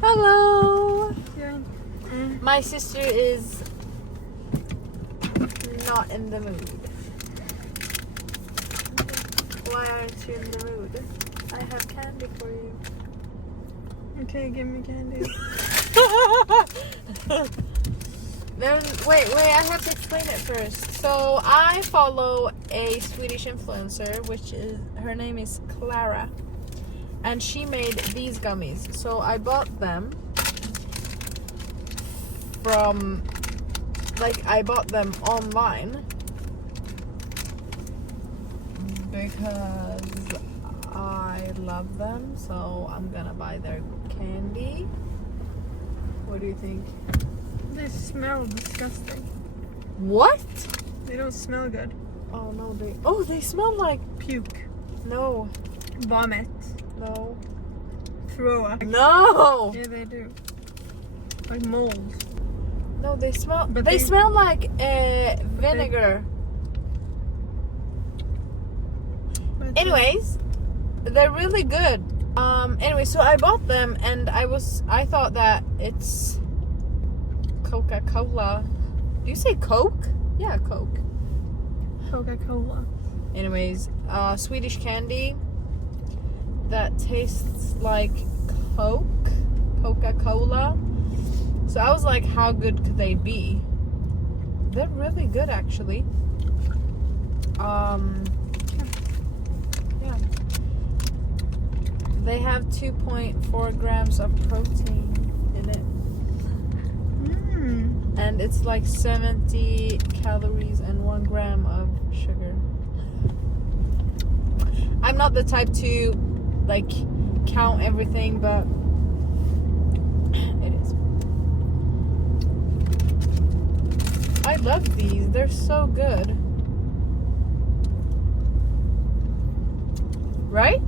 Hello. Yeah. My sister is not in the mood. Why aren't you in the mood? I have candy for you. Okay, give me candy. Then wait, I have to explain it first. So I follow a Swedish influencer, which is, her name is Clara, and she made these gummies. So I bought them from, I bought them online because I love them. So I'm gonna buy their candy. What do you think? They smell disgusting. What? They don't smell good. Oh no, they smell like Puke. no. Vomit. No. Throw up. No. Yeah, they do. Like mold. No, they smell. But they they- smell like vinegar. Anyways, they're really good. Anyway, so I bought them, and I thought that it's Coca-Cola. Do you say Coke? Yeah, Coke. Coca-Cola. Anyways, Swedish candy that tastes like Coca-Cola. So I was like, how good could they be? They're really good, actually. Yeah. They have 2.4 grams of protein in it. And it's like 70 calories and 1 gram of sugar. I'm not the type to count everything, but it is. I love these. They're so good. Right?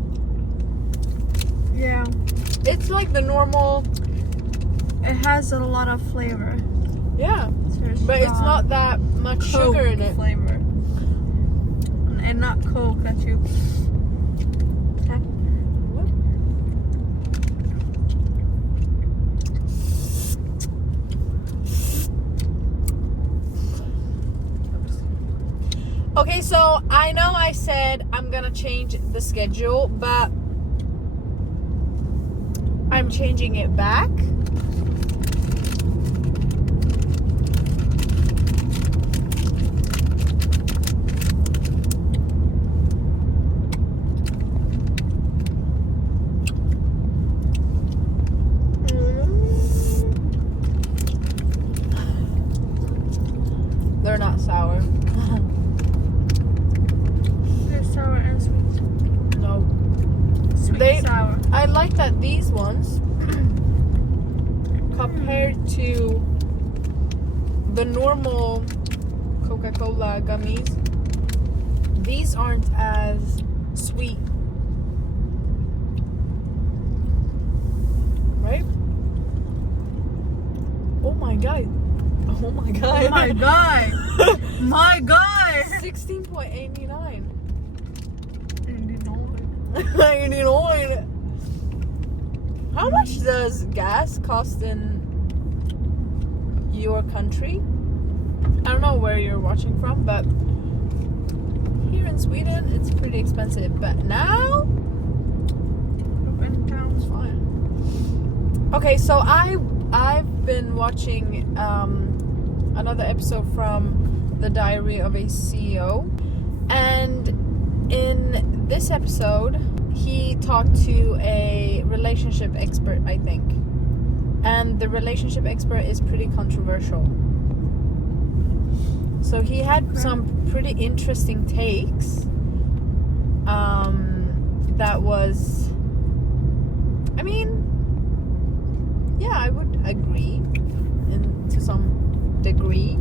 Yeah. It's like the normal. It has a lot of flavor. Yeah. There's But it's not that much Coke sugar in it. flavor. And not Coke that you... Okay, so I know I said I'm gonna change the schedule, but I'm changing it back. They're not sour. They're sour and sweet. No. Sweet They- and sour. I like that these ones, compared to the normal Coca-Cola gummies, these aren't as sweet. Right? Oh my god. Oh my god. Oh my god! My god! 16.89. 89. 99. How much does gas cost in your country? I don't know where you're watching from, but here in Sweden it's pretty expensive. But now Open town. it's fine. Okay, so I've been watching another episode from The Diary of a CEO, and in this episode he talked to a relationship expert, I think, and the relationship expert is pretty controversial. So he had some pretty interesting takes. That was, I mean, yeah, I would agree to some degree.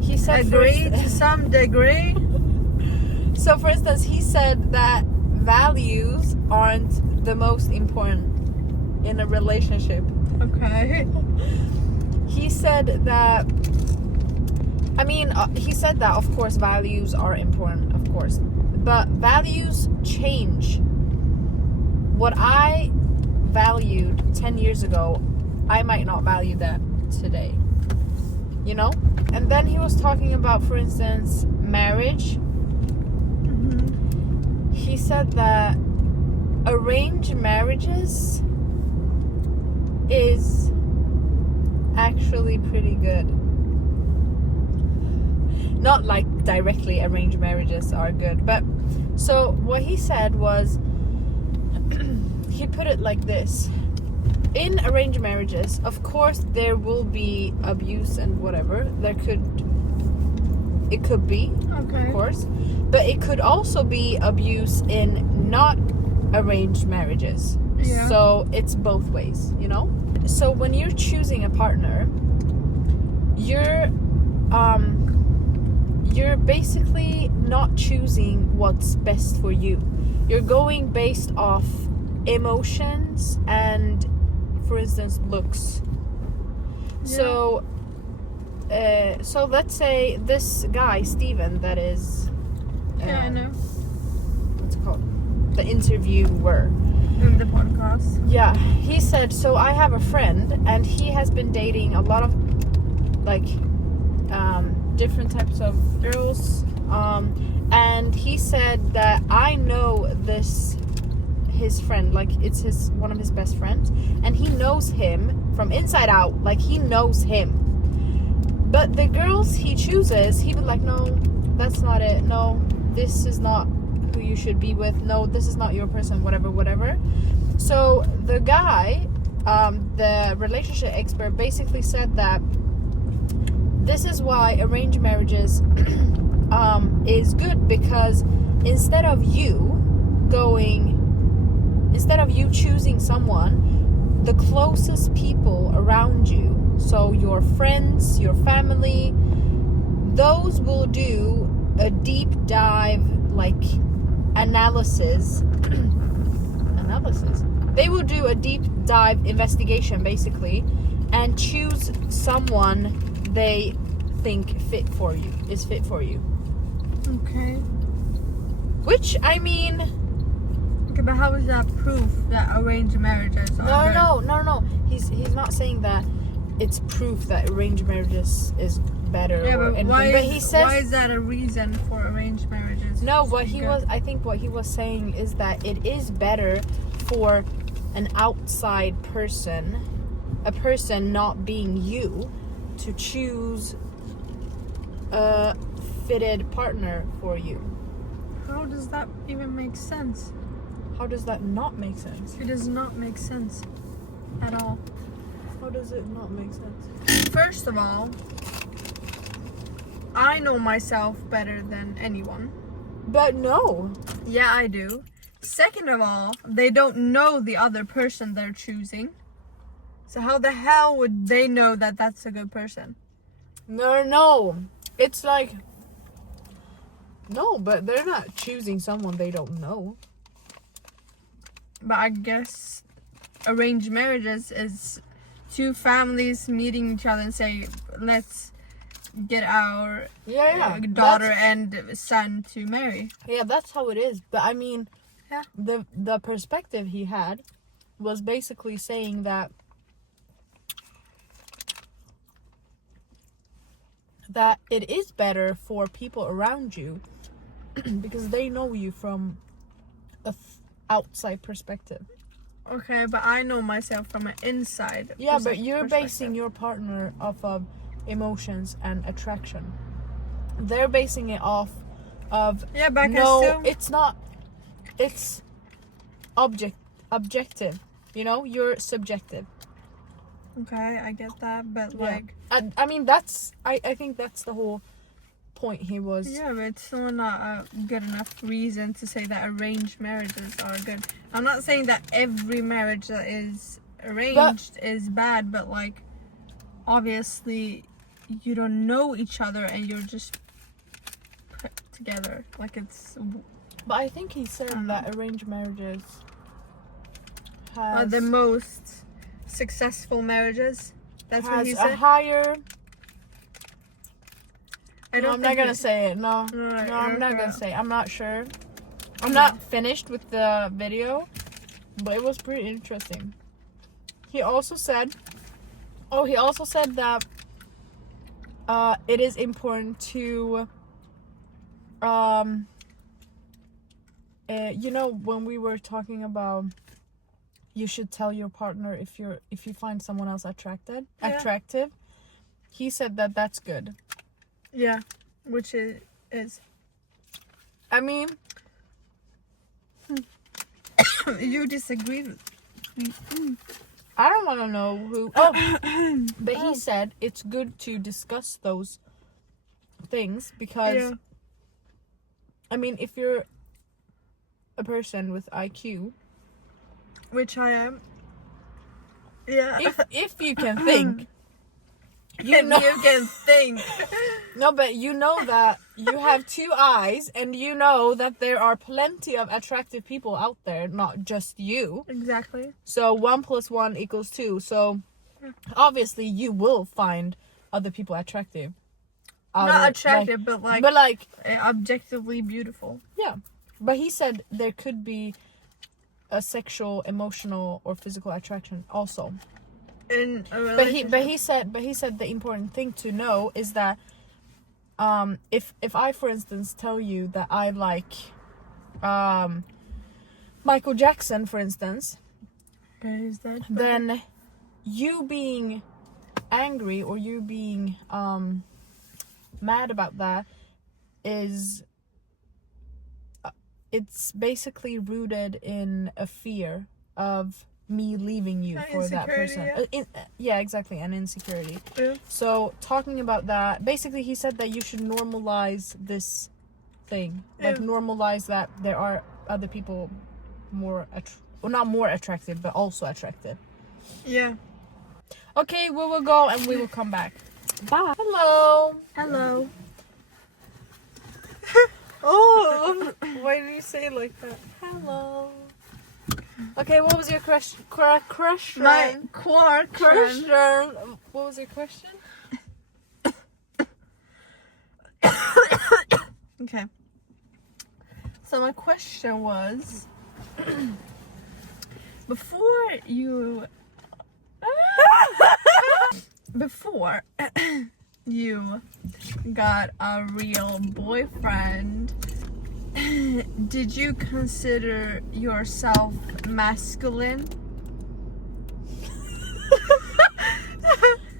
He said Agree to some degree. So for instance, he said that values aren't the most important in a relationship. Okay. He said that, he said that of course values are important, of course, but values change what I valued 10 years ago, I might not value that today. You know? And then he was talking about, for instance, marriage. He said that arranged marriages is actually pretty good. Not like directly arranged marriages are good, but so what he said was, he put it like this: in arranged marriages, of course there will be abuse and whatever. It could be, Okay. of course, but it could also be abuse in not arranged marriages. Yeah. So it's both ways, you know? So when you're choosing a partner, you're basically not choosing what's best for you. You're going based off emotions and, for instance, looks. Yeah. So let's say this guy, Steven, that is... Yeah, I know. What's it called? The interviewer. In the podcast. Yeah, he said, so I have a friend, and he has been dating a lot of, like, different types of girls. And he said that I know his friend, like, it's one of his best friends, and he knows him from inside out. Like, he knows him. But the girls he chooses, he would like, no, that's not it. No, this is not who you should be with. No, this is not your person, whatever. So the guy, the relationship expert, basically said that this is why arranged marriages is good, because instead of you choosing someone, the closest people around you, so your friends, your family, those will do a deep dive, like, analysis. They will do a deep dive investigation, basically, and choose someone they think is fit for you. Okay. Which, I mean... Okay, but how is that proof that arranged marriages are good? No. He's not saying that it's proof that arranged marriages is better. Yeah, or but anything. He says, why is that a reason for arranged marriages? no, I think what he was saying is that it is better for an outside person, a person not being you, to choose a fitted partner for you. How does that even make sense? How does that not make sense? It does not make sense at all. How does it not make sense? First of all, I know myself better than anyone. But no. Yeah, I do. Second of all, they don't know the other person they're choosing. So how the hell would they know that that's a good person? No. It's like... No, but they're not choosing someone they don't know. But I guess arranged marriages is two families meeting each other and say, let's get our daughter and son to marry. Yeah, that's how it is. But I mean, Yeah. the perspective he had was basically saying that it is better for people around you because they know you from a outside perspective. Okay, but I know myself from an inside. Yeah, but you're perspective. basing your partner off of emotions and attraction. They're basing it off of... Yeah, but it's not. It's objective. You know, you're subjective. Okay, I get that, but Yeah. like... I mean, I think that's the whole point he was... Yeah, but it's still not a good enough reason to say that arranged marriages are good. I'm not saying that every marriage that is arranged is bad, but like, obviously, you don't know each other and you're just put together. Like, it's... But I think he said that arranged marriages the most successful marriages. That's what he has said. a higher... I'm not gonna say it. No, I'm not gonna say it. I'm not sure. I'm not finished with the video, But it was pretty interesting. He also said that it is important to you know, when we were talking about you should tell your partner if you find someone else attractive, he said that that's good. Yeah, which it is. I mean, you disagree with me. I don't want to know who. Oh, but he said it's good to discuss those things because, I mean, if you're a person with IQ, which I am, yeah. If you can think, you can think. No, but you know that you have two eyes, and you know that there are plenty of attractive people out there, not just you. Exactly. So 1 + 1 = 2. So obviously you will find other people attractive. Not attractive, but like objectively beautiful. Yeah, but he said there could be a sexual, emotional, or physical attraction also. In a relationship. But he said the important thing to know is that if I, for instance, tell you that I like Michael Jackson, for instance, then you being angry or you being mad about that is it's basically rooted in a fear of me leaving you for that person. Yeah. Exactly, an insecurity. Yeah. So talking about that, basically he said that you should normalize this thing. Like normalize that there are other people more not more attractive, but also attractive. Yeah. Okay, we will go and we will come back. Bye. Hello. Hello. Oh, why did you say it like that? Hello. Okay, what was your question? My question. What was your question? Okay. So my question was, before you got a real boyfriend, did you consider yourself masculine?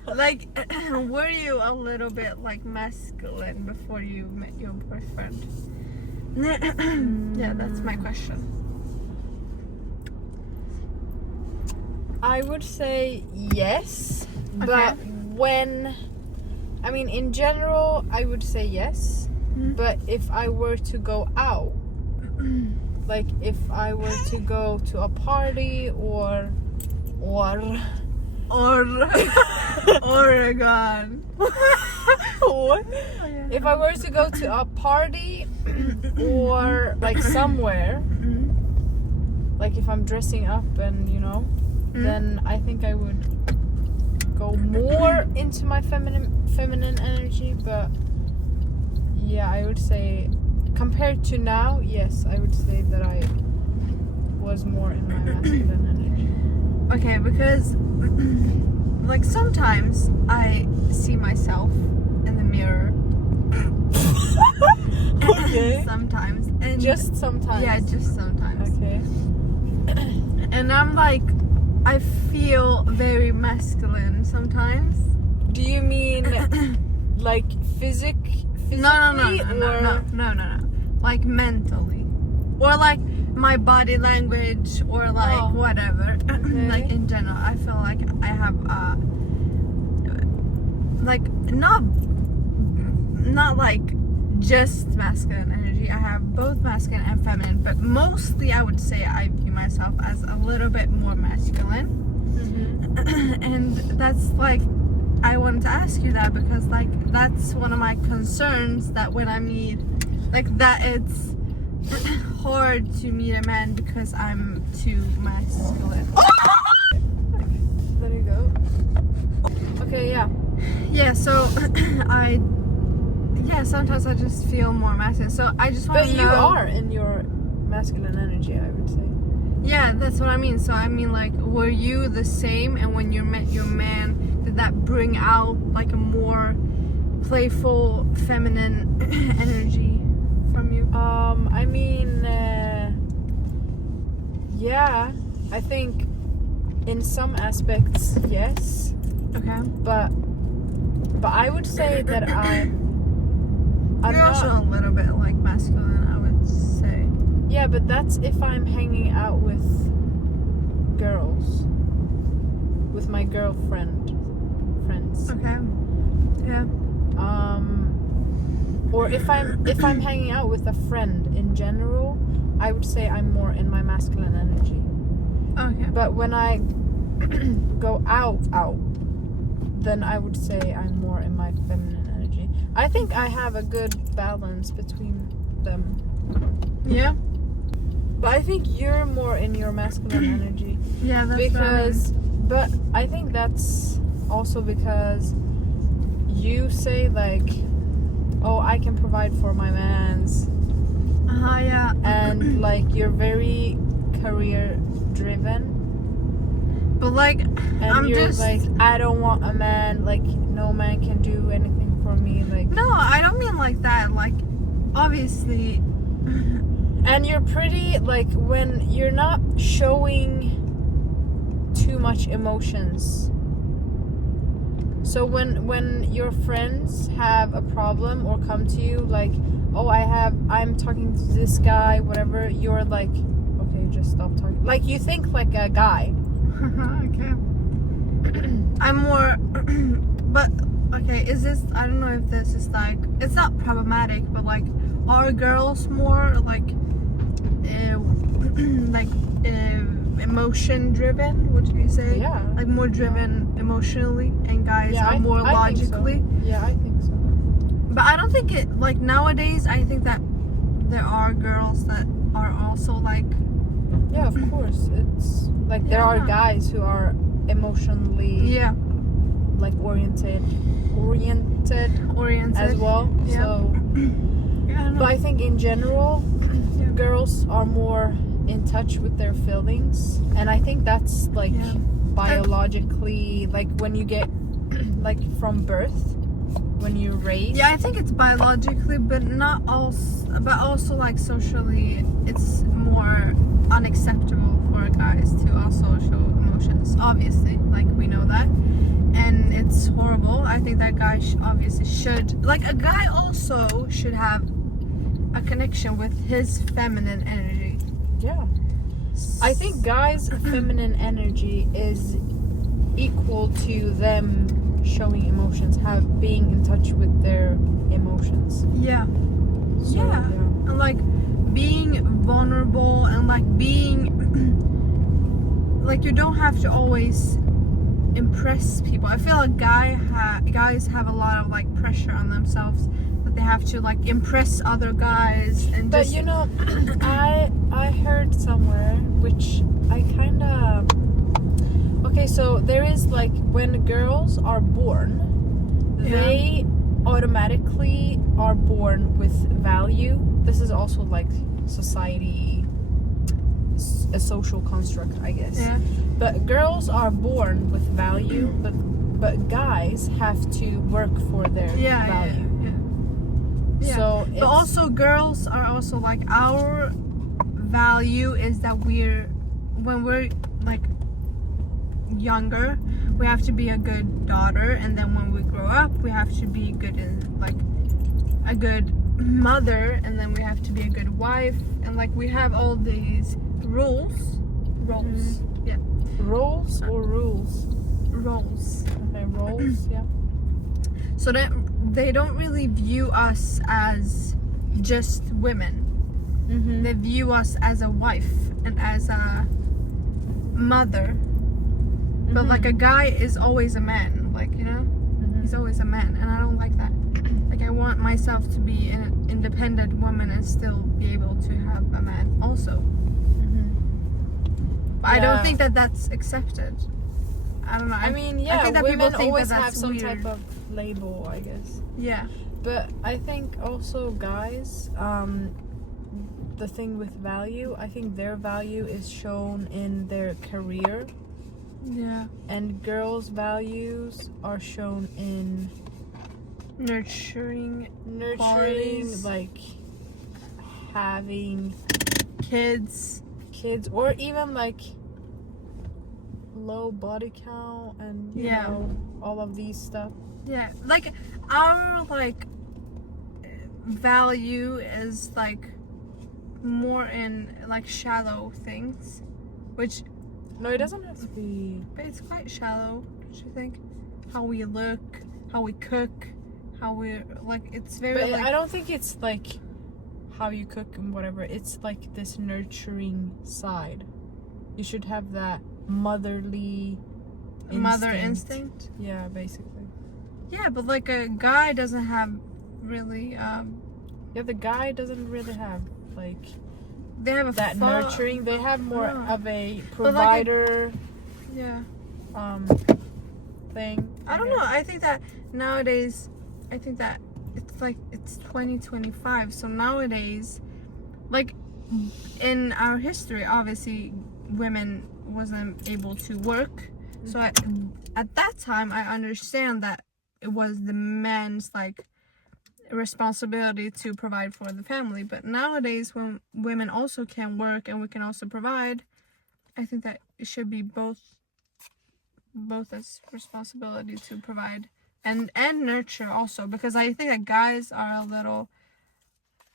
Like, were you a little bit like masculine before you met your boyfriend? Yeah, that's my question. I would say yes, Okay. but in general, I would say yes. But if I were to go out, like if I were to go to a party or Oregon. What? If I were to go to a party or like somewhere, like if I'm dressing up and then I think I would go more into my feminine energy. But yeah, I would say compared to now, yes, I would say that I was more in my masculine energy. Okay, because like sometimes I see myself in the mirror. Okay. Sometimes. And Just sometimes. Yeah, just sometimes. Okay. And I'm like, I feel very masculine sometimes. Do you mean like physically? No. Like mentally. Or like my body language or like whatever. Okay. Like in general, I feel like I have like not like just masculine energy. I have both masculine and feminine, but mostly I would say I view myself as a little bit more masculine. And that's like, I wanted to ask you that because like that's one of my concerns, that when I meet like that, it's hard to meet a man because I'm too masculine. There you go. Okay, yeah. So sometimes I just feel more masculine. So I just want But to know. you are in your masculine energy, I would say. Yeah, that's what I mean. So I mean, like, were you the same? And when you met your man, did that bring out like a more playful, feminine energy from you? I mean, yeah, I think in some aspects, yes, Okay. but I would say that I'm You're also not. a little bit like masculine, I would say. Yeah, but that's if I'm hanging out with girls, with my friends. Okay. Yeah. Or if I'm hanging out with a friend in general, I would say I'm more in my masculine energy. Okay. But when I go out, then I would say I'm more in my feminine energy. I think I have a good balance between them. Yeah. But I think you're more in your masculine energy. Yeah, that's Because, what I mean. but I think that's also because you say like, oh, I can provide for my mans. Yeah. And like you're very career driven. But like, And I'm you're just like, I don't want a man, like no man can do anything for me, like. No, I don't mean like that. Like, obviously. And you're pretty, like, when you're not showing too much emotions. So when your friends have a problem or come to you, like, oh, I'm talking to this guy, whatever, you're like, okay, just stop talking. Like, you think like a guy. Okay. I'm more. But, okay, is this. I don't know if this is like. It's not problematic, but like, are girls more like. Like, emotion driven? What do you say? Yeah. Like, more driven emotionally, and guys are more I think so. logically? Yeah, I think so. But I don't think it. Like, nowadays, I think that there are girls that are also like. Yeah, of course. It's like there are Yeah. guys who are emotionally Yeah. like oriented as well. Yeah. So, Yeah, I don't know. but I think in general, Yeah. girls are more in touch with their feelings, and I think that's like Yeah. biologically, like when you get like from birth, when you're raised. Yeah, I think it's biologically, but not also, but also like socially, it's more unacceptable for guys to also show emotions. Obviously, like we know that, and it's horrible. I think that guy obviously should, like, a guy also should have a connection with his feminine energy. Yeah. I think guys' feminine energy is equal to them showing emotions, being in touch with their emotions. Yeah. So, Yeah. And like being vulnerable and like being like you don't have to always impress people. I feel like guys have a lot of like pressure on themselves that they have to like impress other guys and but just you know, I heard somewhere, which I kind of. Okay, so there is like when girls are born, they automatically are born with value. This is also like society, a social construct, I guess. Yeah. But girls are born with value, but guys have to work for their value. Yeah. So But also girls are also like, our value is that when we're like younger, we have to be a good daughter, and then when we grow up we have to be good like a good mother, and then we have to be a good wife, and like we have all these roles. Yeah. Roles or rules? Roles. Okay, roles, yeah. So that they don't really view us as just women. Mm-hmm. They view us as a wife and as a mother. But like a guy is always a man, like, you know? He's always a man, and I don't like that. Like, I want myself to be an independent woman and still be able to have a man also. But I don't think that that's accepted. I don't know. I mean, yeah, I think that women people think always that have that's some weird. type of label, I guess. Yeah. But I think also guys, the thing with value. I think their value is shown in their career, Yeah. and girls' values are shown in Nurturing, nurturing, qualities. like having kids, or even like low body count and you know all of these stuff. Yeah, like our like value is like more in like shallow things, which No, it doesn't have to be. but it's quite shallow, don't you think? How we look, how we cook, how we like. It's very. But like, I don't think it's like how you cook and whatever. It's like this nurturing side. You should have that motherly mother instinct. Yeah, basically. Yeah, but like a guy doesn't have really. Yeah, the guy doesn't really have like They have a that nurturing. They have more of a But like provider yeah. thing. I don't know. I think that nowadays, I think that it's like it's 2025. So nowadays, like in our history, obviously women wasn't able to work. So at that time, I understand that it was the men's like responsibility to provide for the family. But nowadays, when women also can work and we can also provide, I think that it should be both as responsibility to provide and nurture also, because I think that guys are a little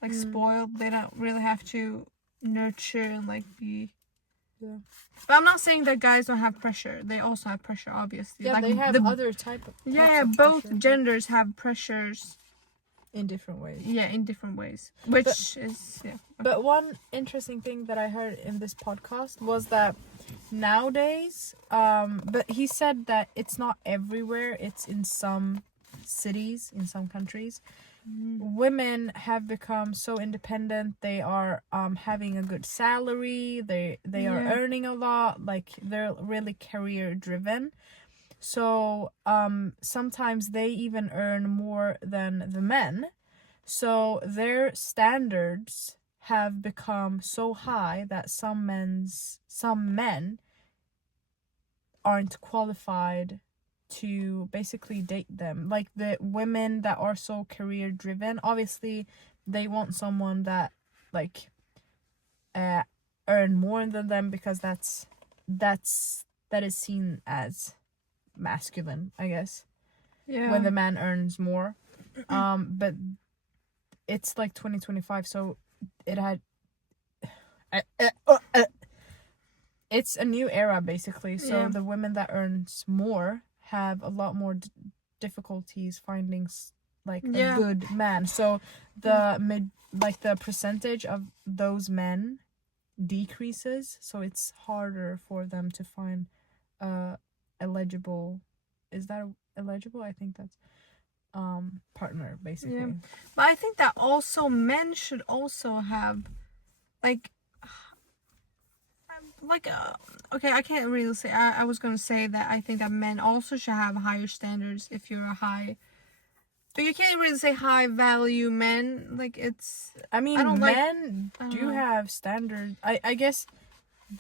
like spoiled. They don't really have to nurture and like be. Yeah. But I'm not saying that guys don't have pressure. They also have pressure, obviously. Yeah, like they have other types of both pressure. genders have pressures In different ways. Yeah, in different ways. Which is But one interesting thing that I heard in this podcast was that nowadays, but he said that it's not everywhere, it's in some cities, in some countries. Women have become so independent. They are having a good salary. They are earning a lot. Like they're really career driven. So sometimes they even earn more than the men. So their standards have become so high that some men aren't qualified to basically date them. Like the women that are so career driven, obviously they want someone that like earn more than them, because that is seen as masculine, I guess. Yeah. When the man earns more. But it's like 2025, so it had it's a new era basically. So the women that earns more have a lot more difficulties finding like a good man. So the percentage of those men decreases, so it's harder for them to find eligible. Is that eligible? I think that's partner basically. Yeah. But I think that also men should also have like okay, I can't really say. I was gonna say that I think that men also should have higher standards if you're a high. But you can't really say high value men. Like it's. I mean, men do have standards. I guess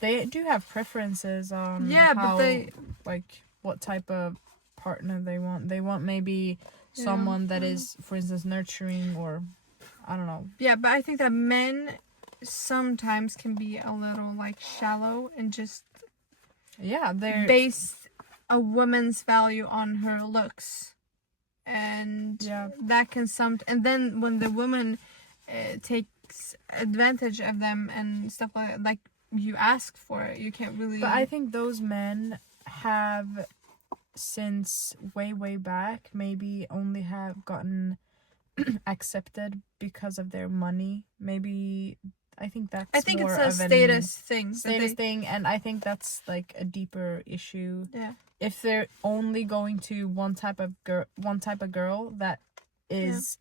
they do have preferences on how, but they like what type of partner they want. They want maybe someone that is, for instance, nurturing, or I don't know. Yeah, but I think that men sometimes can be a little like shallow and just they're base a woman's value on her looks, and that can and then when the woman takes advantage of them and stuff like you asked for it, you can't really. But I think those men have, since way back, maybe only have gotten accepted because of their money. Maybe I think it's a status thing. And I think that's like a deeper issue. Yeah. If they're only going to one type of girl that is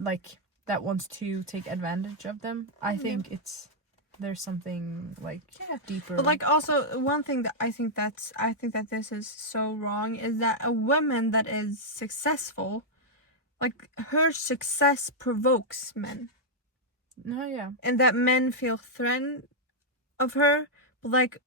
like that wants to take advantage of them, I think there's something like deeper. But like also one thing that I think that this is so wrong is that a woman that is successful, like her success provokes men. No, yeah. and that men feel threatened of her. But like,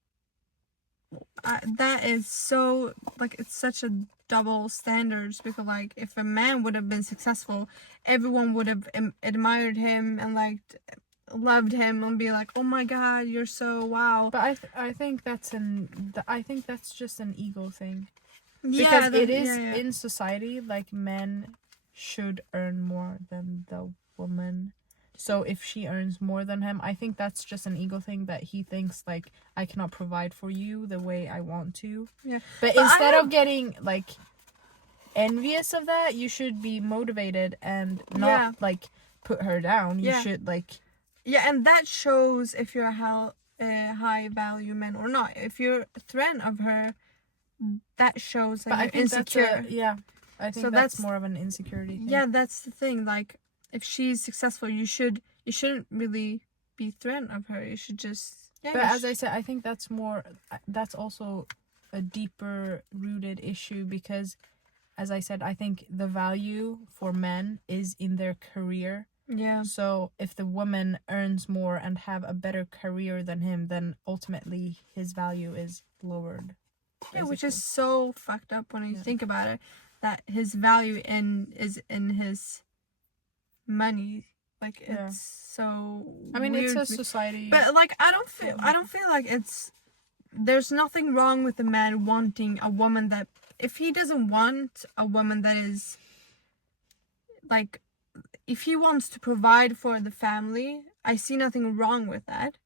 that is so, like, it's such a double standards, because like if a man would have been successful, everyone would have admired him and like loved him and be like, oh my god, you're so wow. But I think that's just an ego thing. Yeah, Because it is in society, like, men should earn more than the woman. So if she earns more than him, I think that's just an ego thing, that he thinks like, I cannot provide for you the way I want to. Yeah. But instead of getting like envious of that, you should be motivated and not like put her down. You should like. Yeah, and that shows if you're a high value man or not. If you're threatened of her, that shows that you're insecure. I think that's more of an insecurity thing. Yeah, that's the thing. Like, if she's successful, you shouldn't really be threatened of her. You should just but as I said, I think that's also a deeper rooted issue, because as I said, I think the value for men is in their career. Yeah. So if the woman earns more and have a better career than him, then ultimately his value is lowered. Yeah, which is so fucked up when you think about it. That his value is in his money. Like, it's so. I mean, weird. it's a society. But like, I don't feel like there's nothing wrong with a man wanting a woman that, if he doesn't want a woman that is like, if he wants to provide for the family, I see nothing wrong with that.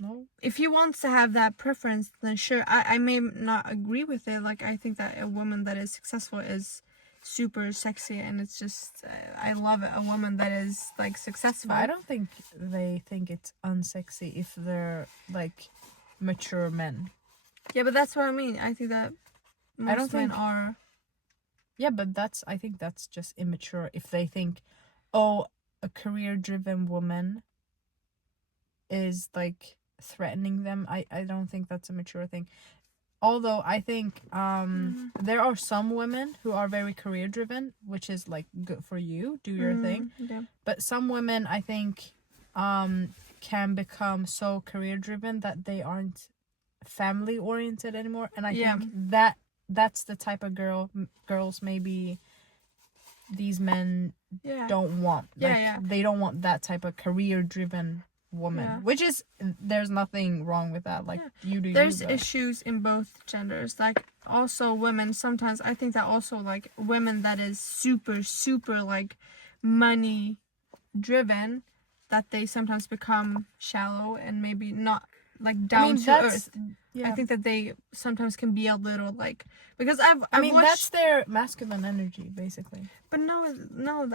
No. If he wants to have that preference, then sure. I may not agree with it. Like, I think that a woman that is successful is super sexy, and it's just, I love a woman that is like successful. But I don't think they think it's unsexy if they're like mature men. Yeah, but that's what I mean. I think that most men are. Yeah, but I think that's just immature if they think, oh, a career-driven woman is like threatening them. I don't think that's a mature thing. Although I think there are some women who are very career driven, which is like good for you, do your thing. Yeah. But some women, I think, can become so career driven that they aren't family oriented anymore, and I think that's the type of girls maybe these men don't want. Like, they don't want that type of career driven woman, which is, there's nothing wrong with that. Like, there's issues in both genders. Like, also women, sometimes I think that also like women that is super like money driven, that they sometimes become shallow and maybe not like down to earth. I think that they sometimes can be a little like, because I mean watched, that's their masculine energy basically. But no,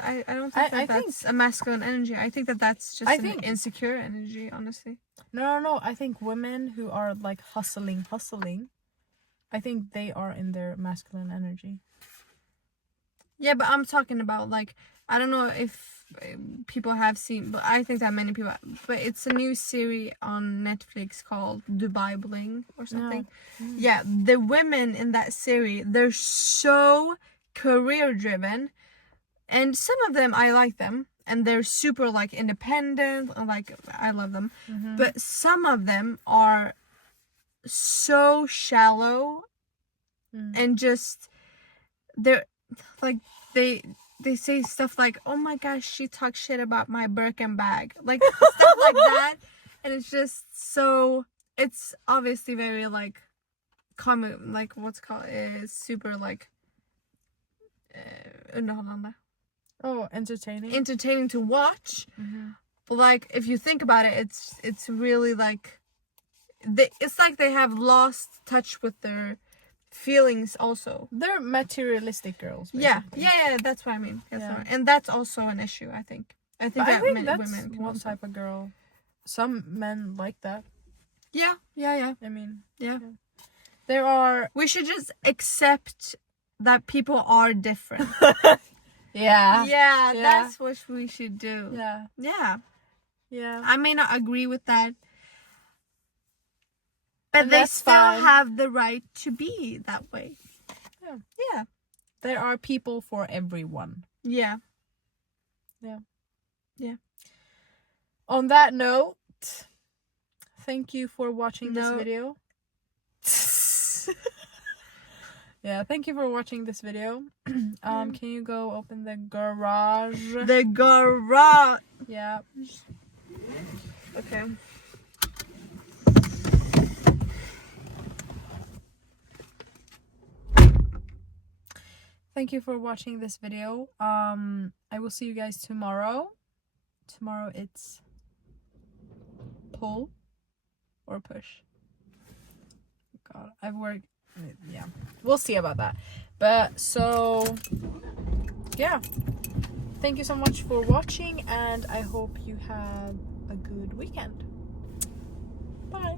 I don't think that's a masculine energy. I think that that's just an insecure energy, honestly. No. I think women who are like hustling, I think they are in their masculine energy. Yeah, but I'm talking about like, I don't know if people have seen, but I think that many people. But it's a new series on Netflix called Dubai Bling or something. No. Yeah, the women in that series, they're so career driven, and some of them I like them, and they're super like independent, and like I love them. Mm-hmm. But some of them are so shallow, and just they're like they say stuff like, oh my gosh, she talks shit about my Birkin bag. Like, stuff like that. And it's just so, it's obviously very like, common, like what's called, is super like, underhållande. Oh, entertaining. Entertaining to watch. Mm-hmm. But like, if you think about it, it's really like, it's like they have lost touch with their feelings also. They're materialistic girls, basically. Yeah, that's what I mean. And that's also an issue, I think. I think that's women one also. Type of girl. Some men like that. Yeah. I mean, there are, we should just accept that people are different. Yeah, that's what we should do. Yeah. I may not agree with that, but they still have the right to be that way. Yeah. There are people for everyone. Yeah. On that note, thank you for watching this No. video. Yeah, thank you for watching this video. Can you go open the garage? The garage. Yeah. Okay. Thank you for watching this video. I will see you guys tomorrow. Tomorrow it's pull or push. God, I've worked. Yeah, we'll see about that. But so, yeah. Thank you so much for watching, and I hope you have a good weekend. Bye.